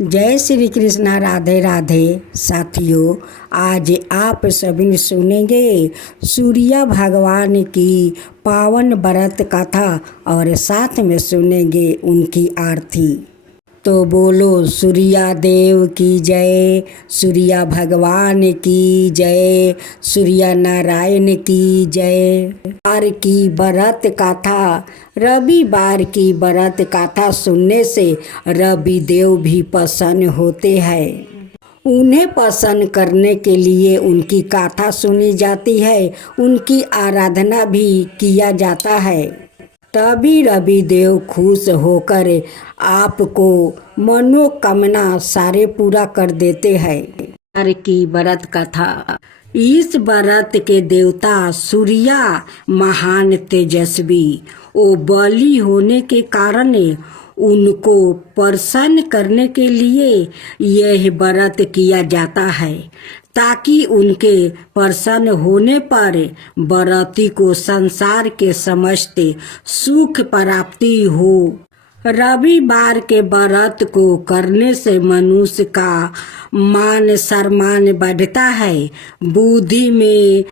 जय श्री कृष्णा। राधे राधे साथियों, आज आप सभी सुनेंगे सूर्य भगवान की पावन व्रत कथा और साथ में सुनेंगे उनकी आरती। तो बोलो सूर्या देव की जय, सूर्य भगवान की जय, सूर्य नारायण की जय। बार की व्रत कथा, रविवार की व्रत कथा सुनने से रवि देव भी प्रसन्न होते हैं। उन्हें प्रसन्न करने के लिए उनकी कथा सुनी जाती है, उनकी आराधना भी किया जाता है। तभी रवि देव खुश होकर आपको मनोकामना सारे पूरा कर देते हैं। बार की व्रत कथा। इस व्रत के देवता सूर्य महान तेजस्वी ओ बलि होने के कारण उनको प्रसन्न करने के लिए यह व्रत किया जाता है, ताकि उनके प्रसन्न होने पर व्रती को संसार के समस्त सुख प्राप्ति हो। रविवार के व्रत को करने से मनुष्य का मान सम्मान बढ़ता है, बुद्धि में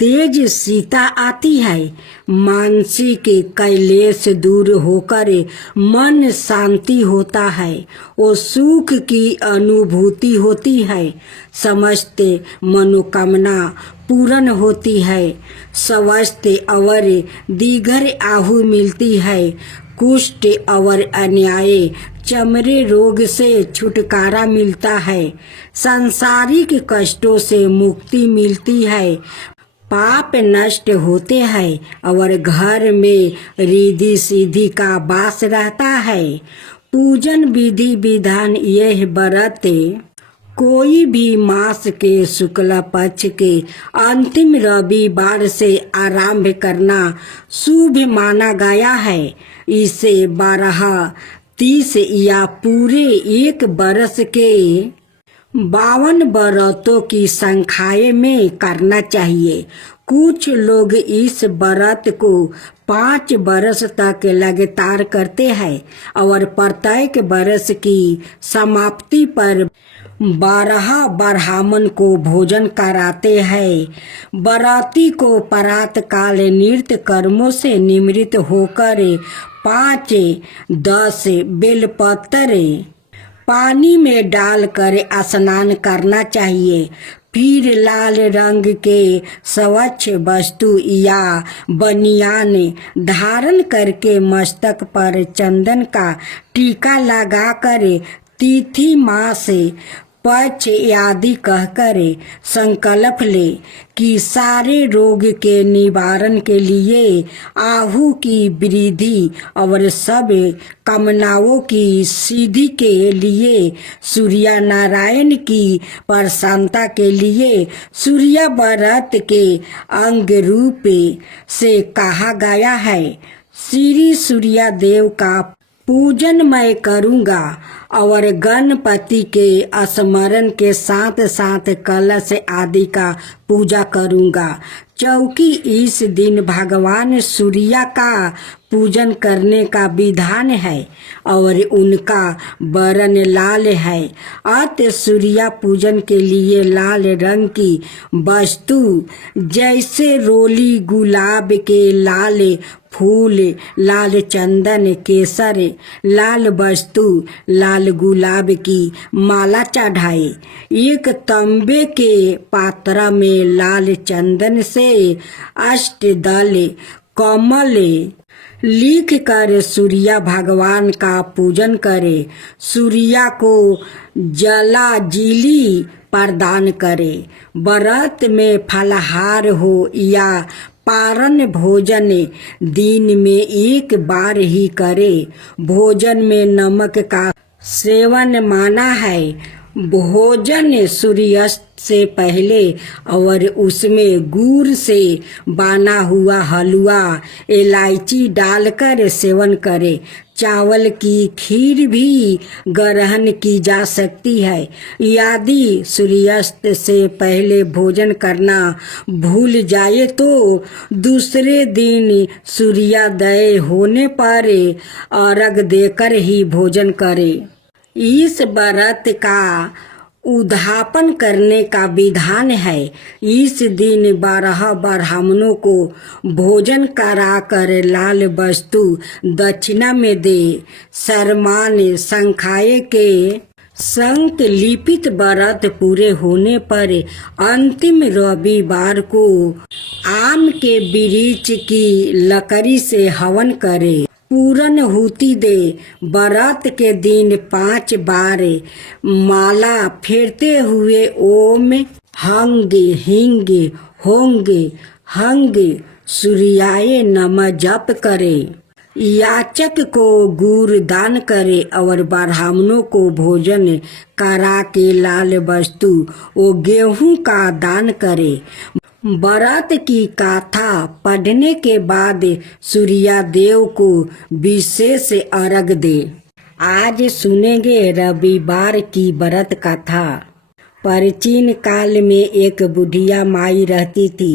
तेज सीता आती है, मानसिक क्लेश दूर होकर मन शांति होता है और सुख की अनुभूति होती है, समस्त मनोकामना पूर्ण होती है, स्वस्थ और दीर्घ आयु मिलती है, कुष्ठ और अन्याय चमड़े रोग से छुटकारा मिलता है, सांसारिक कष्टों से मुक्ति मिलती है, पाप नष्ट होते हैं और घर में रिद्धि सिद्धि का वास रहता है। पूजन विधि विधान। यह व्रत कोई भी मास के शुक्ल पक्ष के अंतिम रविवार से आरंभ करना शुभ माना गया है। इसे 12, 30 या पूरे एक बरस के 52 व्रतों की संख्या में करना चाहिए। कुछ लोग इस व्रत को 5 वर्ष तक लगातार करते हैं और प्रत्येक वर्ष की समाप्ति पर 12 ब्राह्मण को भोजन कराते हैं। व्रती को प्रातः काल नृत्य कर्मों से निवृत्त होकर 5, 10 बेलपत्र पानी में डालकर स्नान करना चाहिए। फिर लाल रंग के स्वच्छ वस्तु या बनियान धारण करके मस्तक पर चंदन का टीका लगाकर तिथि मास पक्ष आदि कहकर संकल्प ले कि सारे रोग के निवारण के लिए, आयु की वृद्धि और सब कामनाओं की सिद्धि के लिए, सूर्य नारायण की प्रसन्नता के लिए सूर्य व्रत के अंग रूप से कहा गया है। श्री सूर्य देव का पूजन मैं करूँगा और गणपति के स्मरण के साथ साथ कलश आदि का पूजा करूँगा, क्योंकि इस दिन भगवान सूर्य का पूजन करने का विधान है और उनका वर्ण लाल है। अतः सूर्य पूजन के लिए लाल रंग की वस्तु जैसे रोली, गुलाब के लाल फूल, लाल चंदन, केसर, लाल वस्तु, लाल गुलाब की माला चढ़ाए। एक तांबे के पात्र में लाल चंदन से अष्टदल कमल लिख कर सूर्य भगवान का पूजन करे। सूर्य को जलांजलि प्रदान करे। व्रत में फलाहार हो या पारण भोजन दिन में एक बार ही करे। भोजन में नमक का सेवन माना है। भोजन सूर्यास्त से पहले और उसमें गुड़ से बना हुआ हलवा, इलायची डालकर सेवन करे। चावल की खीर भी ग्रहण की जा सकती है। यदि सूर्यास्त से पहले भोजन करना भूल जाए तो दूसरे दिन सूर्योदय होने पर अर्घ देकर ही भोजन करे। इस व्रत का उद्यापन करने का विधान है। इस दिन 12 ब्राह्मणों को भोजन कराकर लाल वस्तु दक्षिणा में दे। शर्मान संख्याय के संकलिपित व्रत पूरे होने पर अंतिम रविवार को आम के वृक्ष की लकड़ी से हवन करे। पूर्णाहुति दे। व्रत के दिन 5 बार माला फेरते हुए ओम हंग हिंग होंग हंग सूर्याय नमः जप करे। याचक को गुड़ दान करे और ब्राह्मणों को भोजन करा के लाल वस्तु और गेहूं का दान करे। व्रत की गाथा पढ़ने के बाद सूर्य देव को विशेष अर्घ दे। आज सुनेंगे रविवार की व्रत कथा। प्राचीन काल में एक बुढ़िया माई रहती थी।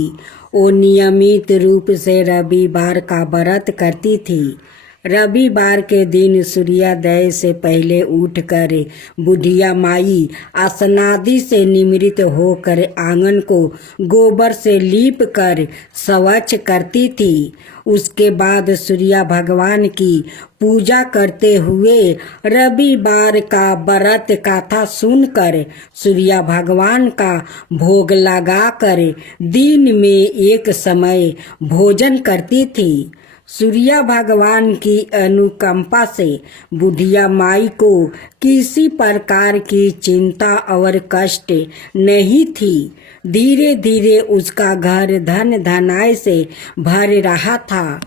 वो नियमित रूप से रविवार का व्रत करती थी। रविवार के दिन सूर्योदय से पहले उठकर बुढ़िया माई स्नादि से निमृत होकर आंगन को गोबर से लीप कर स्वच्छ करती थी। उसके बाद सूर्य भगवान की पूजा करते हुए रविवार का व्रत कथा सुनकर सूर्य भगवान का भोग लगाकर दिन में एक समय भोजन करती थी। सूर्य भगवान की अनुकंपा से बुढ़िया माई को किसी प्रकार की चिंता और कष्ट नहीं थी। धीरे धीरे उसका घर धन धनाय से भर रहा था।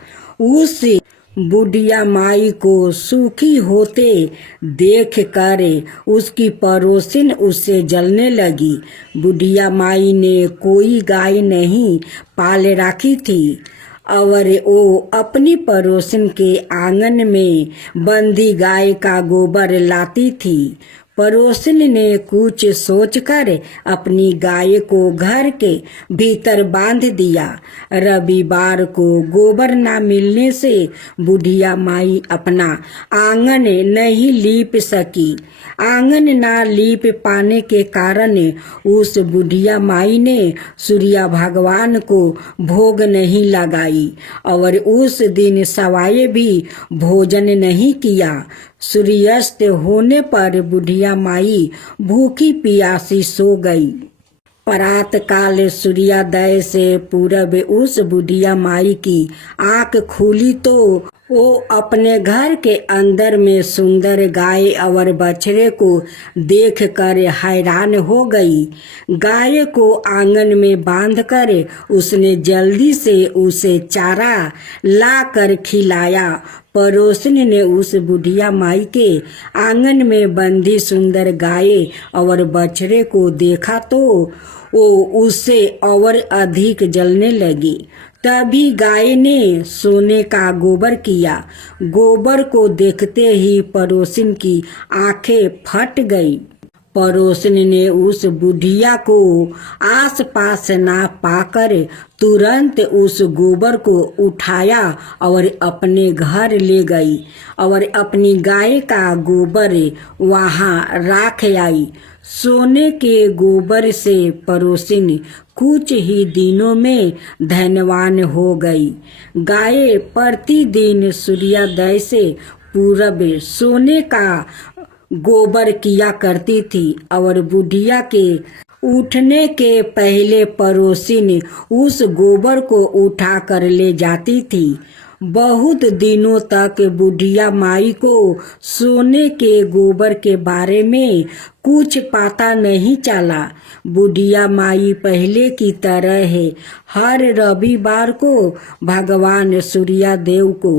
उस बुढ़िया माई को सुखी होते देख कर उसकी पड़ोसिन उससे जलने लगी। बुढ़िया माई ने कोई गाय नहीं पाल रखी थी और वो अपनी पड़ोसन के आंगन में बंधी गाय का गोबर लाती थी। पड़ोसन ने कुछ सोचकर अपनी गाय को घर के भीतर बांध दिया। रविवार को गोबर न मिलने से बुढ़िया माई अपना आंगन नहीं लीप सकी। आंगन न लीप पाने के कारण उस बुढ़िया माई ने सूर्य भगवान को भोग नहीं लगाई और उस दिन सवाए भी भोजन नहीं किया। सूर्यास्त होने पर बुढ़िया माई भूखी प्यासी सो गई। प्रात काल सूर्योदय से पूर्व उस बुढ़िया माई की आंख खुली तो वो अपने घर के अंदर में सुंदर गाय और बछड़े को देखकर हैरान हो गई। गाय को आंगन में बांधकर उसने जल्दी से उसे चारा लाकर खिलाया। पड़ोसन ने उस बुढ़िया माई के आंगन में बंधी सुंदर गाय और बछड़े को देखा तो वो उससे और अधिक जलने लगी। तभी गाय ने सोने का गोबर किया। गोबर को देखते ही पड़ोसन की आंखें फट गई। पड़ोसन ने उस बुढ़िया को आसपास ना पाकर तुरंत उस गोबर को उठाया और अपने घर ले गई और अपनी गाय का गोबर वहां रख आई। सोने के गोबर से पड़ोसिन कुछ ही दिनों में धनवान हो गई। गाय प्रतिदिन सूर्योदय से पूर्व सोने का गोबर किया करती थी और बुढ़िया के उठने के पहले पड़ोसिन उस गोबर को उठा कर ले जाती थी। बहुत दिनों तक बुढ़िया माई को सोने के गोबर के बारे में कुछ पता नहीं चला। बुढ़िया माई पहले की तरह है हर रविवार को भगवान सूर्य देव को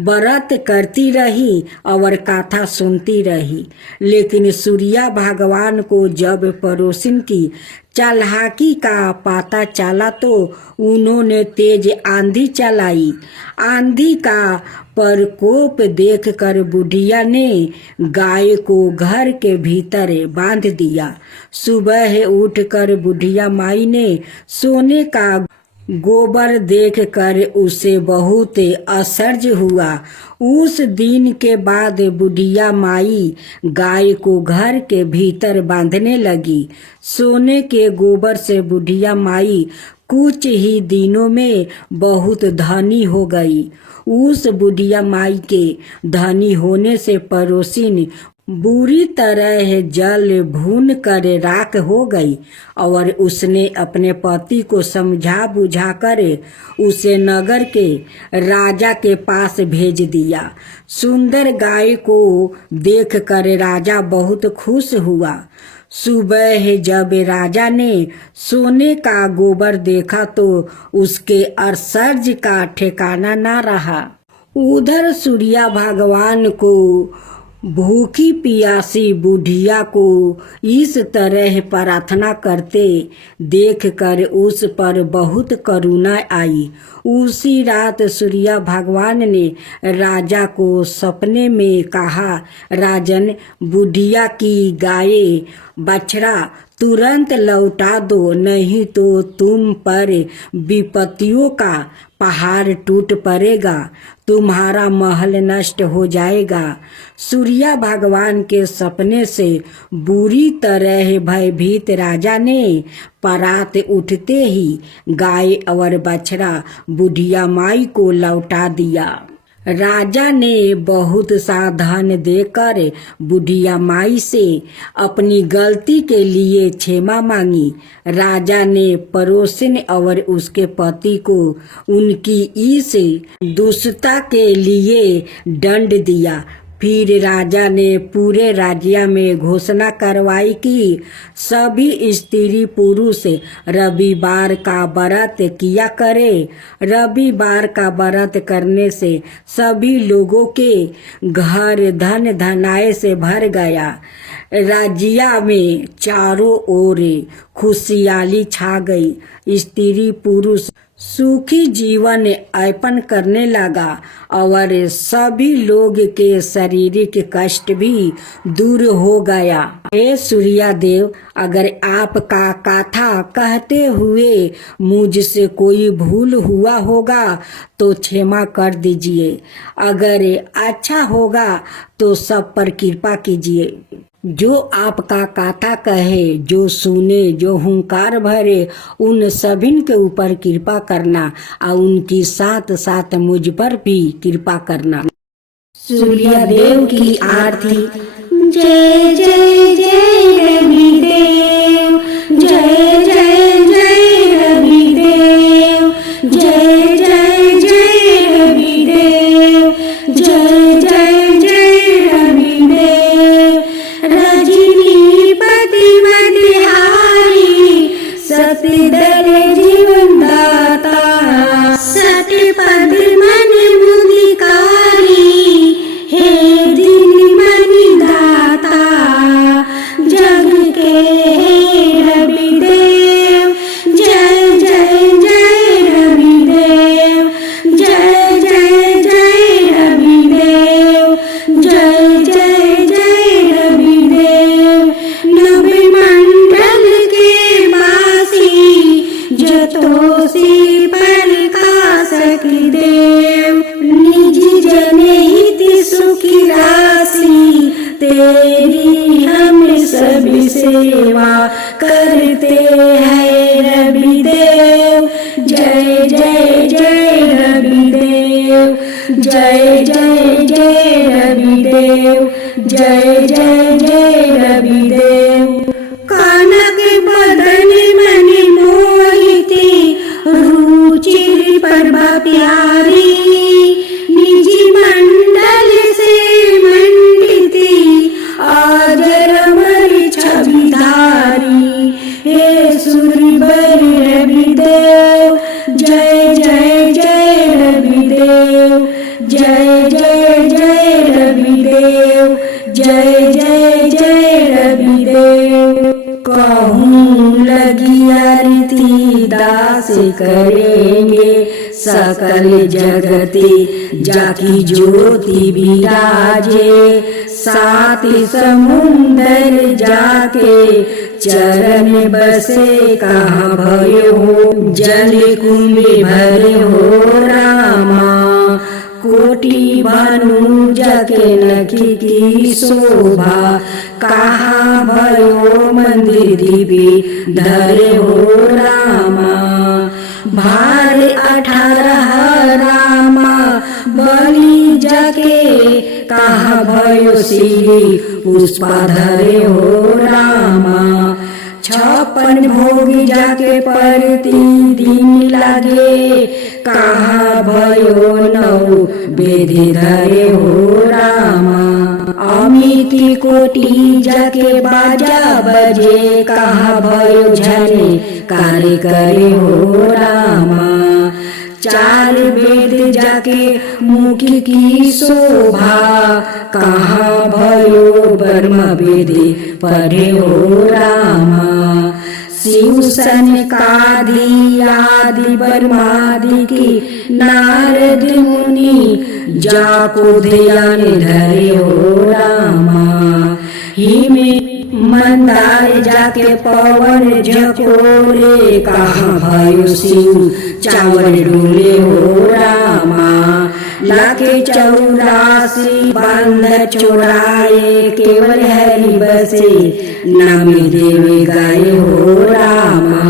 व्रत करती रही और कथा सुनती रही। लेकिन सूर्य भगवान को जब पड़ोसिन की चालाकी का पता चला तो उन्होंने तेज आंधी चलाई। आंधी का प्रकोप देखकर बुढ़िया ने गाय को घर के भीतर बांध दिया। सुबह उठकर बुढ़िया माई ने सोने का गोबर देखकर उसे बहुत आश्चर्य हुआ। उस दिन के बाद बुढ़िया माई गाय को घर के भीतर बांधने लगी। सोने के गोबर से बुढ़िया माई कुछ ही दिनों में बहुत धनी हो गई। उस बुढ़िया माई के धनी होने से पड़ोसिन बुरी तरह जल भून कर राख हो गई और उसने अपने पति को समझा बुझा कर उसे नगर के राजा के पास भेज दिया। सुंदर गाय को देखकर राजा बहुत खुश हुआ। सुबह जब राजा ने सोने का गोबर देखा तो उसके आश्चर्य का ठिकाना ना रहा। उधर सूर्य भगवान को भूखी प्यासी बुढ़िया को इस तरह प्रार्थना करते देखकर उस पर बहुत करुणा आई। उसी रात सूर्य भगवान ने राजा को सपने में कहा, राजन, बुढ़िया की गाय बछड़ा तुरंत लौटा दो, नहीं तो तुम पर विपत्तियों का पहाड़ टूट पड़ेगा, तुम्हारा महल नष्ट हो जाएगा। सूर्य भगवान के सपने से बुरी तरह भयभीत राजा ने परात उठते ही गाय और बछड़ा बुढ़िया माई को लौटा दिया। राजा ने बहुत सा धन देकर बुढ़िया माई से अपनी गलती के लिए क्षमा मांगी। राजा ने पड़ोसिन और उसके पति को उनकी इस दुष्टता के लिए दंड दिया। फिर राजा ने पूरे राज्य में घोषणा करवाई कि सभी स्त्री पुरुष रविवार का व्रत किया करे। रविवार का व्रत करने से सभी लोगों के घर धन धनाए से भर गया। राज्य में चारों ओर खुशहाली छा गई। स्त्री पुरुष सुखी जीवन यापन करने लगा और सभी लोग के शारीरिक कष्ट भी दूर हो गया। हे सूर्य देव, अगर आपका कथा कहते हुए मुझसे कोई भूल हुआ होगा तो क्षमा कर दीजिए। अगर अच्छा होगा तो सब पर कृपा कीजिए। जो आपका कथा कहे, जो सुने, जो हुंकार भरे, उन सभी के ऊपर कृपा करना और उनकी साथ साथ मुझ पर भी कृपा करना। सूर्य देव की आरती। जय जय जय रविदेव, जय जय जय रविदेव, जय जय जय रविदेव, जय जय जय रविदेव। रजनीपति मतिहारी, सतदल जीवन दाता, सतपद मन मुदिकारी, हे दिन मणि दाता, जग के हे रविदेव, जय जय जय रविदेव, जय जय जय रविदेव, जय जय जय रविदेव। नभ मंडल के वासी, जतोषी प्रकाशक देव, निज जनहित सुखी राशि, तेरी हम सब सेवा करते हैं रविदेव। जय जय जय रविदेव, जय जय जय रविदेव, जय जय जय रविदेव। कनक बदन मणि मोहिती, रुचिर प्रभा प्यारी, निज मंडल से मंडिती, आजर अमर छवि धारी, हे सूर्यवर रविदेव। जय जय जय रविदेव, जय जय जय रविदेव, जय जय जय रविदेव। कहूँ लगी आरती दास करेंगे, सकल जगति जाकी ज्योति विराजे। सात समुंदर जाके चरण बसे कहाँ भयो हो, जल कुंभ भरे हो रामा। कोटि भानु जाके नखी की शोभा, कहाँ भयो मंदिर दीपी धरे हो रामा। भार 18 रामा बलि जाके, कहाँ भयो श्री पुष्पा धरे हो रामा। 56 भोग जाके प्रतिदिन लागे, कहाँ भयो 9 वेदी धरे हो रामा। अमिति कोटि जाके बाजा बजे, कहाँ भयो झने कार्य करे हो रामा। 4 वेद जाके मुखी की शोभा, कहाँ भयो ब्रह्म वेदी पढ़े हो रामा। शिव सनकादि आदि ब्रह्मादि की नारद मुनि, जाको ध्यान धरे हो रामा। हिमे मंदार जाके पवन झकोरे, कहाँ भयो शिव चावल डोले हो रामा। लाखे 84 बांध चोराए, केवल हरि बसे नाम देव गाए हो रामा।